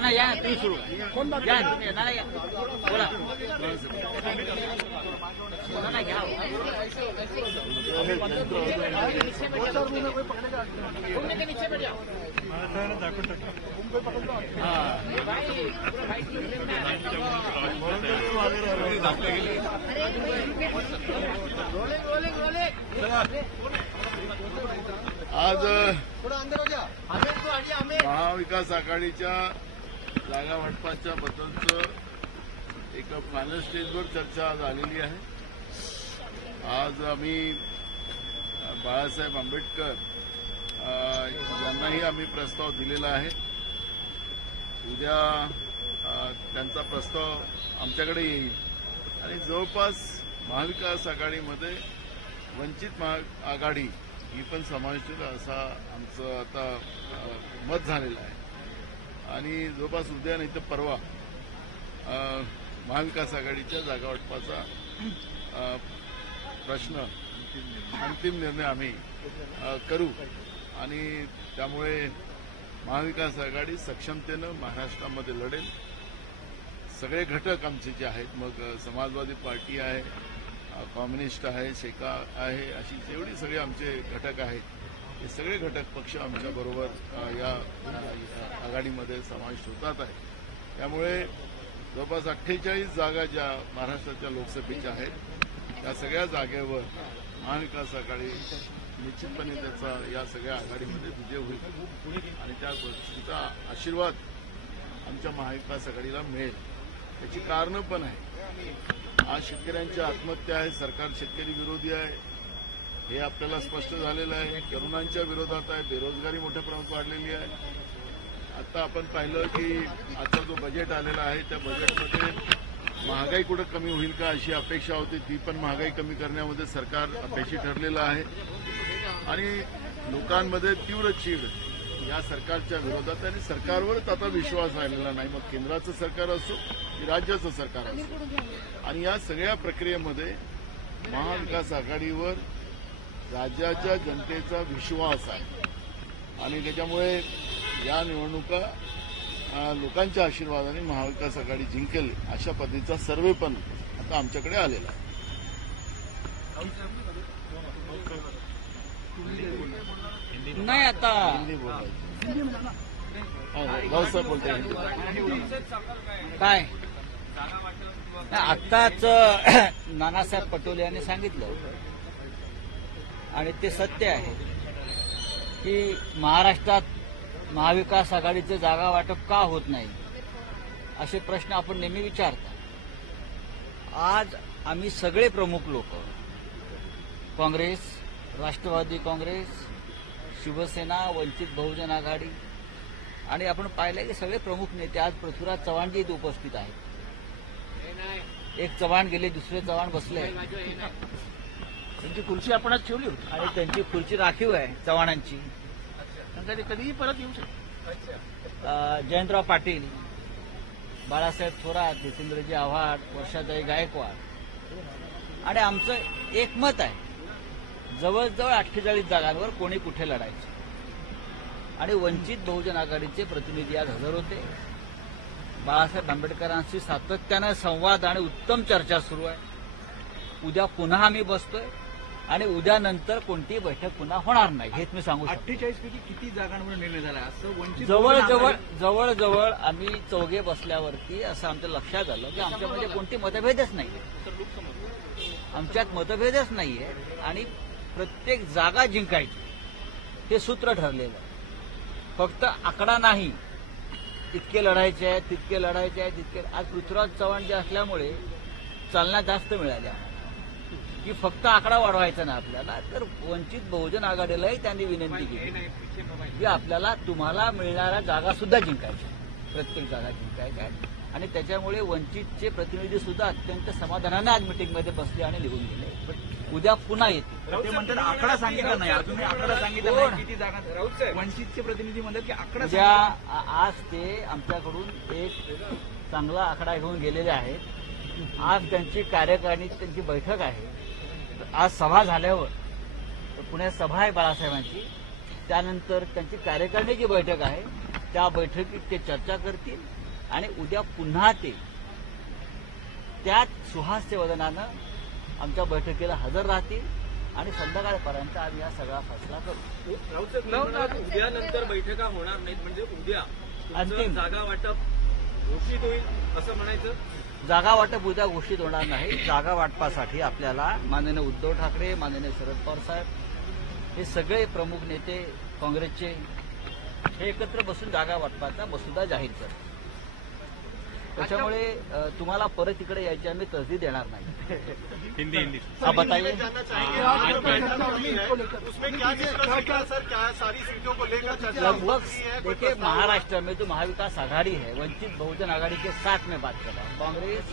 ना या तुम्ही सुरू या तुम्ही ना या बोला बोला ना घ्या आज महाविकास आघाडीच्या जागा वाटपाच्या बद्दलचं एक पॅनल स्टेजवर चर्चा आज आलेली आहे. आज आम्ही बाळासाहेब आंबेडकर यांनाही आम्ही प्रस्ताव दिलेला आहे. उद्या त्यांचा प्रस्ताव आमच्याकडे येईल आणि जवळपास महाविकास आघाडीमध्ये वंचित आघाडी ही पण समाविष्ट होईल असा आमचं आता मत झालेलं आहे. आणि जवळपास उद्या नाही तर परवा महाविकास आघाडीच्या जागा वाटपाचा प्रश्न अंतिम निर्णय आम्ही करू आणि त्यामुळे महाविकास आघाडी सक्षमतेनं महाराष्ट्रामध्ये लढेल. सगळे घटक आमचे जे आहेत, मग समाजवादी पार्टी आहे, कम्युनिस्ट आहे, शेका आहे, अशी जेवढी सगळे आमचे घटक आहेत, हे सगळे घटक पक्ष आमच्याबरोबर या आघाडीमध्ये समाविष्ट होतात आहे. त्यामुळे जवळपास 48 जागा ज्या महाराष्ट्राच्या लोकसभेच्या आहेत, त्या सगळ्या जागेवर महाविकास आघाडी निश्चितपणे त्याचा या सगळ्या आघाडीमध्ये विजय होईल आणि त्या गोष्टीचा आशीर्वाद आमच्या महाविकास आघाडीला मिळेल. त्याची कारणं पण आहे. आज शेतकऱ्यांची आत्महत्या आहे, सरकार शेतकरी विरोधी आहे, हे आपल्याला स्पष्ट झालेलं आहे. तरुणांच्या विरोधात आहे, बेरोजगारी मोठ्या प्रमाणात वाढलेली आहे. आता आपण पाहिलं की आता जो बजेट आलेला आहे त्या बजेटमध्ये महागाई कुठं कमी होईल का अशी अपेक्षा होती. ती पण महागाई कमी करण्यामध्ये सरकार अपयशी ठरलेलं आहे आणि लोकांमध्ये तीव्र चीड या सरकारच्या विरोधात आणि सरकारवरच आता विश्वास राहिलेला नाही. मग केंद्राचं सरकार असो की राज्याचं सरकार असो. आणि या सगळ्या प्रक्रियेमध्ये महाविकास आघाडीवर राज्याच्या जनतेचा विश्वास आहे आणि त्याच्यामुळे या निवडणुका लोकांच्या आशीर्वादाने महाविकास आघाडी जिंकेल अशा पद्धतीचा सर्वे पण आता आमच्याकडे आलेला आहे. नाही आता हिंदी बोलायचं गावसाहेब बोलतोय काय आत्ताच नानासाहेब पटोले यांनी सांगितलं आणि ते सत्य आहे की महाराष्ट्रात महाविकास आघाडीचे जागा वाटप का होत नाही असे प्रश्न आपण नेहमी विचारता. आज आम्ही सगळे प्रमुख लोक काँग्रेस, राष्ट्रवादी काँग्रेस, शिवसेना, वंचित बहुजन आघाडी आणि आपण पाहिलं की सगळे प्रमुख नेते आज पृथ्वीराज चव्हाणजी इथे उपस्थित आहेत. एक चव्हाण गेले, दुसरे चव्हाण बसले. त्यांची खुर्ची आपणच ठेवली होती आणि त्यांची खुर्ची राखीव आहे चव्हाणांची. ते कधीही परत येऊ शकतो. जयंतराव पाटील, बाळासाहेब थोरात, जितेंद्रजी आव्हाड, वर्षाताई गायकवाड आणि आमचं एक मत आहे, जवळजवळ 48 जागांवर कोणी कुठे लढायचं आणि वंचित बहुजन आघाडीचे प्रतिनिधी आज हजर होते. बाळासाहेब आंबेडकरांशी सातत्यानं संवाद आणि उत्तम चर्चा सुरू आहे. उद्या पुन्हा आम्ही बसतोय आणि उद्यानंतर कोणतीही बैठक पुन्हा होणार नाही हेच मी सांगू शकतो. 48 पैकी किती जागांवर निर्णय झाला असं वंचित जवळजवळ आम्ही चौघे बसल्यावरती असं आमच्या लक्षात आलं की आमच्यामध्ये कोणती मतभेदच नाही, आमच्यात मतभेदच नाहीये आणि प्रत्येक जागा जिंकायची हे सूत्र ठरलेलं आहे. फक्त आकडा नाही, इतके लढायचे आहे, तितके लढायचे आहे, तितके. आज पृथ्वीराज चव्हाण जे असल्यामुळे चालना जास्त मिळाल्या की फक्त आकडा वाढवायचा ना आपल्याला, तर वंचित बहुजन आघाडीलाही त्यांनी विनंती केली की आपल्याला तुम्हाला मिळणाऱ्या जागा सुद्धा जिंकायच्या, प्रत्येक जागा जिंकायच्या आहेत आणि त्याच्यामुळे वंचितचे प्रतिनिधी सुद्धा अत्यंत समाधानाने आज मिटिंगमध्ये बसले आणि निघून गेले. उद्या पुन्हा येतील. ते म्हणतात आकडा सांगितला नाही, अजूनही आकडा सांगितला नाही किती जागा. वंचितचे प्रतिनिधी म्हणतात की आकडा उद्या आज ते आमच्याकडून एक चांगला आकडा घेऊन गेलेले आहेत. आज त्यांची कार्यकारिणी, त्यांची बैठक आहे. आज सभा झाल्यावर पुण्यात सभा आहे बाळासाहेबांची, त्यानंतर त्यांची कार्यकारिणीची बैठक आहे त्या बैठकीत ते चर्चा करतील आणि उद्या पुन्हा ते त्याच सुहास्य वदनानं आमच्या बैठकीला हजर राहतील आणि संध्याकाळपर्यंत आम्ही हा सगळा फैसला करू. राऊत साहेब, उद्या नंतर बैठका होणार नाहीत म्हणजे उद्या अंतिम. तुमचं जागा वाटप घोषित होईल असं म्हणायचं? जागा वाटप उद्या घोषित होणार नाही. जागा वाटपासाठी आपल्याला माननीय उद्धव ठाकरे, माननीय शरद पवार साहेब हे सगळे प्रमुख नेते काँग्रेसचे हे एकत्र बसून जागा वाटपाचा मसुदा जाहीर करतात. त्याच्यामुळे तुम्हाला परत इकडे यायची आम्ही तरतूद देणार नाही. हिंदी हा बताइए. जानना चाहेंगे उसमें क्या डिस्कस किया सर? क्या सारी सीटों को लेकर चर्चा लगभग है? देखिए महाराष्ट्र में जो महाविकास आघाड़ी है वंचित बहुजन आघाड़ी के साथ में बात कर रहा हूँ. कांग्रेस,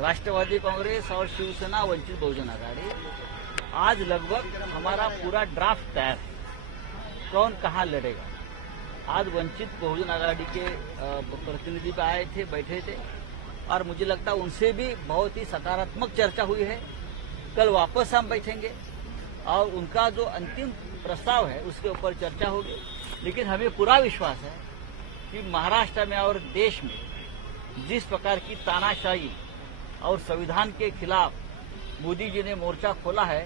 राष्ट्रवादी कांग्रेस और शिवसेना वंचित बहुजन आघाड़ी आज लगभग हमारा पूरा ड्राफ्ट तैयार है. कौन कहाँ लड़ेगा. आज वंचित बहुजन आघाड़ी के प्रतिनिधि भी आए थे, बैठे थे और मुझे लगता है उनसे भी बहुत ही सकारात्मक चर्चा हुई है. कल वापस हम बैठेंगे और उनका जो अंतिम प्रस्ताव है उसके ऊपर चर्चा होगी. लेकिन हमें पूरा विश्वास है कि महाराष्ट्र में और देश में जिस प्रकार की तानाशाही और संविधान के खिलाफ मोदी जी ने मोर्चा खोला है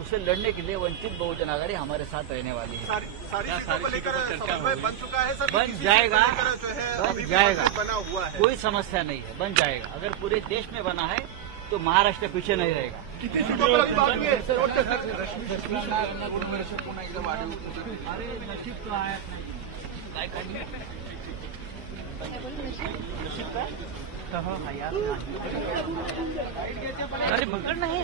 उसे लड़ने के लिए वंचित बहुजन आघाड़ी हमारे साथ रहने वाली है. सारी सीटों को लेकर समन्वय बन चुका है सर? बन जाएगा, जो है बन अभी भी जाएगा. बना हुआ है. कोई समस्या नहीं है, बन जाएगा. अगर पूरे देश में बना है तो महाराष्ट्र पीछे नहीं रहेगा. कितनी सीटों पर अभी बाकी है? पुन्हा एकदा वाढीव अरे नशीब तो आहे काय करणार. अरे पकड नाही.